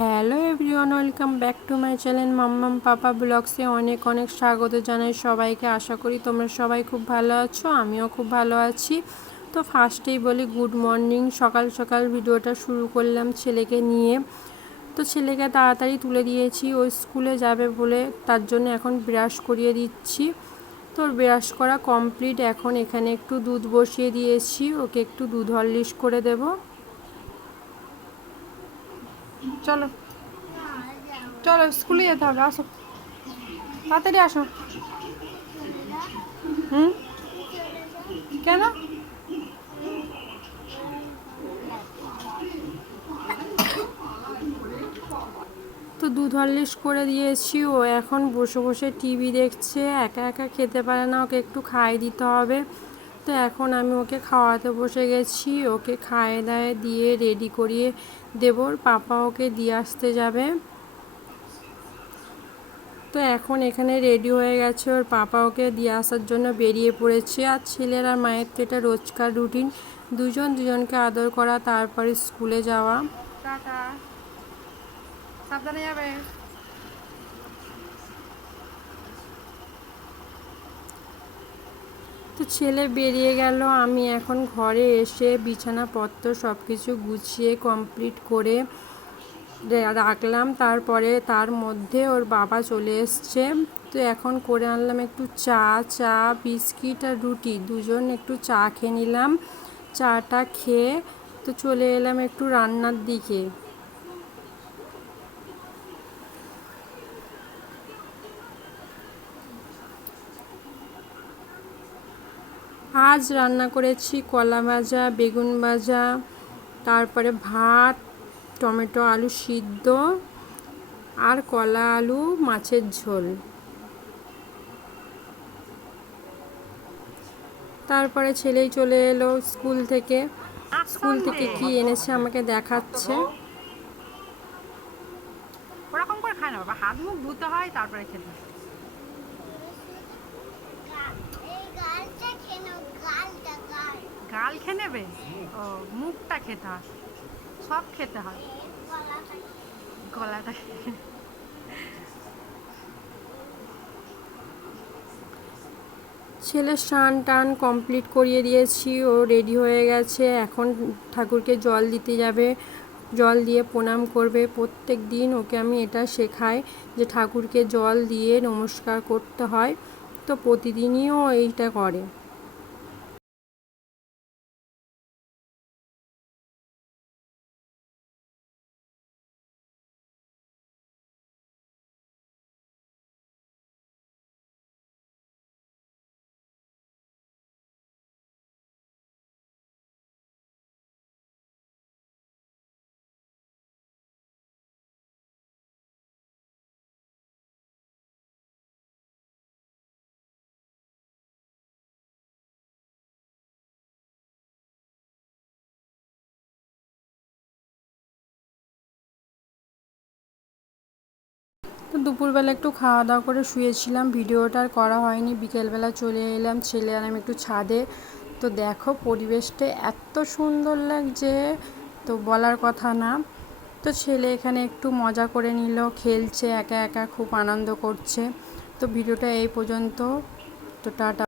Hello everyone, welcome back to my channel মাম্মাম পাপা ব্লগসে অনেক অনেক স্বাগত জানাই সবাইকে। আশা করি তোমরা সবাই খুব ভালো আছো, আমিও খুব ভালো আছি। তো ফার্স্টেই বলি গুড মর্নিং। সকাল সকাল ভিডিওটা শুরু করলাম ছেলেকে নিয়ে। তো ছেলেকে তাড়াতাড়ি তুলে দিয়েছি, ও স্কুলে যাবে বলে, তার জন্য এখন ব্রাশ করিয়ে দিচ্ছি। তো ব্রাশ করা কমপ্লিট। এখন এখানে একটু দুধ বসিয়ে দিয়েছি, ওকে একটু দুধ হরলিক্স করে দেবো। চলো চলো স্কুলে যেতে হবে, আসো তাড়াতাড়ি আসো। কেন? তো দুধ হরলিক্স করে দিয়েছি, ও এখন বসে বসে টিভি দেখছে, একা একা খেতে পারে না, ওকে একটু খাইয়ে দিতে হবে। তো এখন আমি ওকে খাওয়াতে বসে গেছি, ওকে খাইয়ে দায়ে দিয়ে রেডি করিয়ে দেবো, ওর পাপা ওকে দিয়ে আসতে যাবে। তো এখন এখানে রেডি হয়ে গেছে, ওর পাপা ওকে দিয়ে আসার জন্য বেরিয়ে পড়েছে। আর ছেলের আর মায়ের তো এটা রোজকার রুটিন, দুজনকে আদর করা, তারপরে স্কুলে যাওয়া। টাটা, সাবধানে যাবে। তো ছেলে বেরিয়ে গেল, আমি এখন ঘরে এসে বিছানাপত্র সব কিছু গুছিয়ে কমপ্লিট করে রাখলাম। তারপরে তার মধ্যে ওর বাবা চলে এসছে। তো এখন করে আনলাম একটু চা বিস্কিট আর রুটি, দুজন একটু চা খেয়ে নিলাম। চাটা খেয়ে তো চলে এলাম একটু রান্নার দিকে। আজ রান্না করেছি কলা ভাজা, বেগুন ভাজা, তারপরে ভাত, টমেটো আলু সিদ্ধ আর কলা আলু মাছের ঝোল। তারপরে ছেলেই চলে এলো স্কুল থেকে। স্কুল থেকে কি এনেছে আমাকে দেখাচ্ছে। ওরকম করে খায় না বাবা, হাত মুখ ধুতে হয় তারপরে খেতে। গাল খেয়ে নেবে? ও, মুখটা খেতে হয়, সব খেতে হয়, গলাটা। ছেলের স্নান টান কমপ্লিট করিয়ে দিয়েছি, ও রেডি হয়ে গেছে। এখন ঠাকুরকে জল দিতে যাবে, জল দিয়ে প্রণাম করবে। প্রত্যেক দিন ওকে আমি এটা শেখাই যে ঠাকুরকে জল দিয়ে নমস্কার করতে হয়। তো প্রতিদিনই ও এইটা করে। তো দুপুরবেলা একটু খাওয়া দাওয়া করে শুয়েছিলাম, ভিডিওটা আর করা হয়নি। বিকেলবেলা চলে এলাম ছেলে আর আমি একটু ছাদে। তো দেখো পরিবেশটা এত সুন্দর লাগছে, তো বলার কথা না। তো ছেলে এখানে একটু মজা করে নিল, খেলছে একা একা, খুব আনন্দ করছে। তো ভিডিওটা এই পর্যন্ত। তো টাটা।